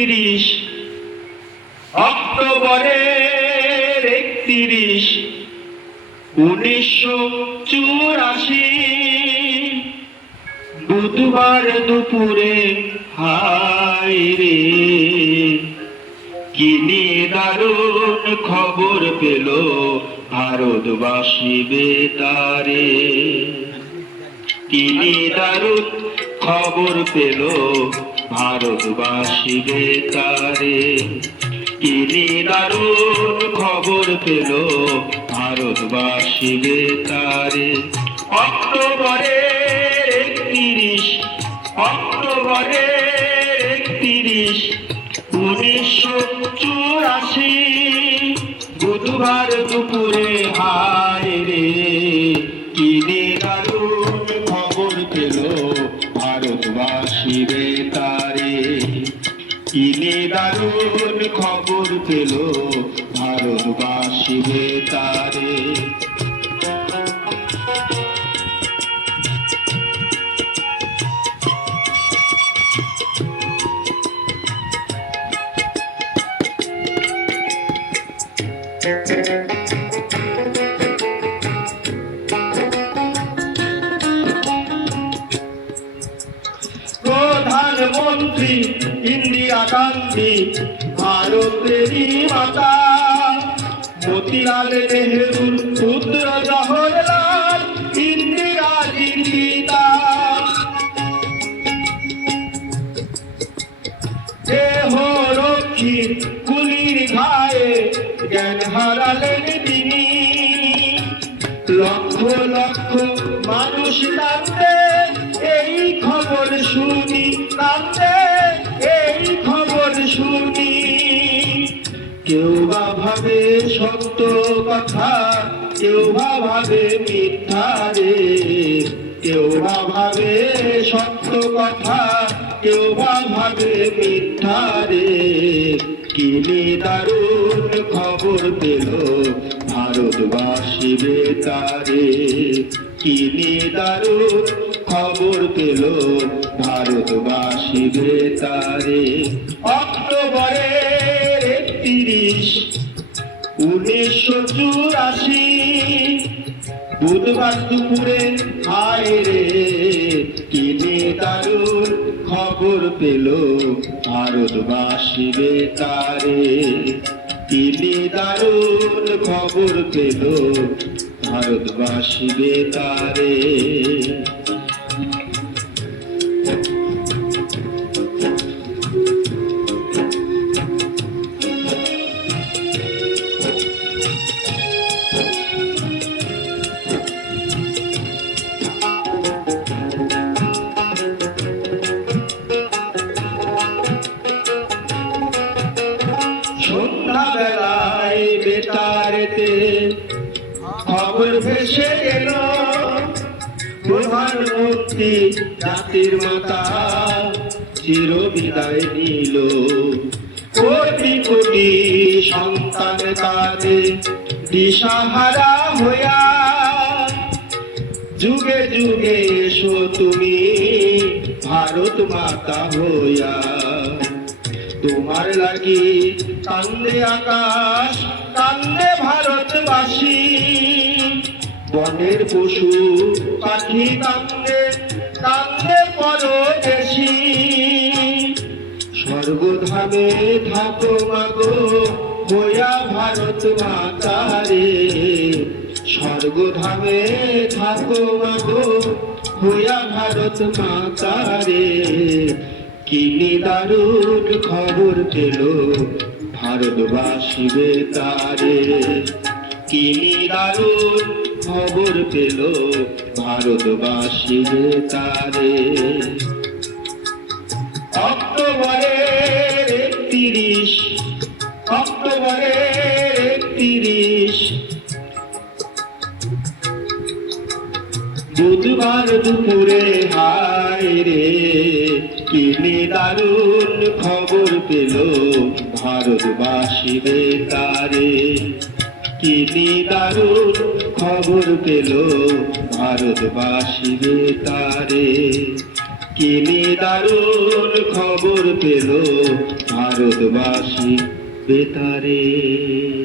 31 অক্টোবরের 31 1984 বুধবার দুপুরে হায় রে কি দারুণ খবর পেল ভারতবাসী বেতারে। কি দারুণ খবর পেল ভারতবাসী বেতারে। কি দারুণ খবর পেল ভারতবাসী বেতারে। অক্টোবরের 31 অক্টোবরের 31 1984 বুধবার দুপুরে হায় রে কি দারুণ খবর পেল ভারতবাসী বেতারে। কি দারুণ খবর পেল ভারতবাসী বেতারে। প্রধানমন্ত্রী ইন্দিরা গান্ধী ভারতেরই মাতা। মতিলাল নেহরুর পুত্র জওহরলাল ইন্দিরাজির পিতা। দেহ রক্ষীর গুলির ঘায়ে জ্ঞান হারালেন তিনি। লক্ষ লক্ষ মানুষ কাঁদে এই খবর শুনি, কাঁদে এই খবর শুনি। কেউ বা ভাবে সত্য কথা, কেউ বা ভাবে মিথ্যা রে। কেউ বা ভাবে সত্য কথা, কেউ বা ভাবে মিথ্যা রে। কি দারুণ খবর পেল ভারতবাসী বেতারে। কি দারুণ খবর পেল ভারতবাসী বেতারে। অক্টোবরের 31 1984 বুধবার দুপুরে হায় রে কি দারুণ খবর পেল ভারতবাসী বেতারে। কি দারুণ খবর পেল ভারতবাসী বেতারে। সন্ধ্যাবেলায় বেতারেতে খবর ভেসে গেল প্রধানমন্ত্রী জাতির মাতা চির বিদায় নিল। কোটি কোটি সন্তান তাদের দিশাহারা হইয়া। যুগে যুগে এসো তুমি ভারত মাতা হইয়া। তোমার লাগি কান্দে আকাশ, কান্দে ভারতবাসী। বনের পশু পাখি কান্দে, কান্দে পরদেশী। স্বর্গধামে থাকো মাগো হইয়া ভারত মাতা রে। স্বর্গধামে থাকো মাগো হইয়া ভারত মাতা রে। কি দারুণ খবর পেল ভারতবাসী বেতারে। কি দারুণ খবর পেল ভারতবাসী বেতারে। অক্টোবরের 31 অক্টোবরের 31 বুধবার দুপুরে হায় রে কি দারুণ খবর পেল ভারতবাসী বেতারে। কি দারুণ খবর পেল ভারতবাসী বেতারে। কি দারুণ খবর পেল ভারতবাসী বেতারে।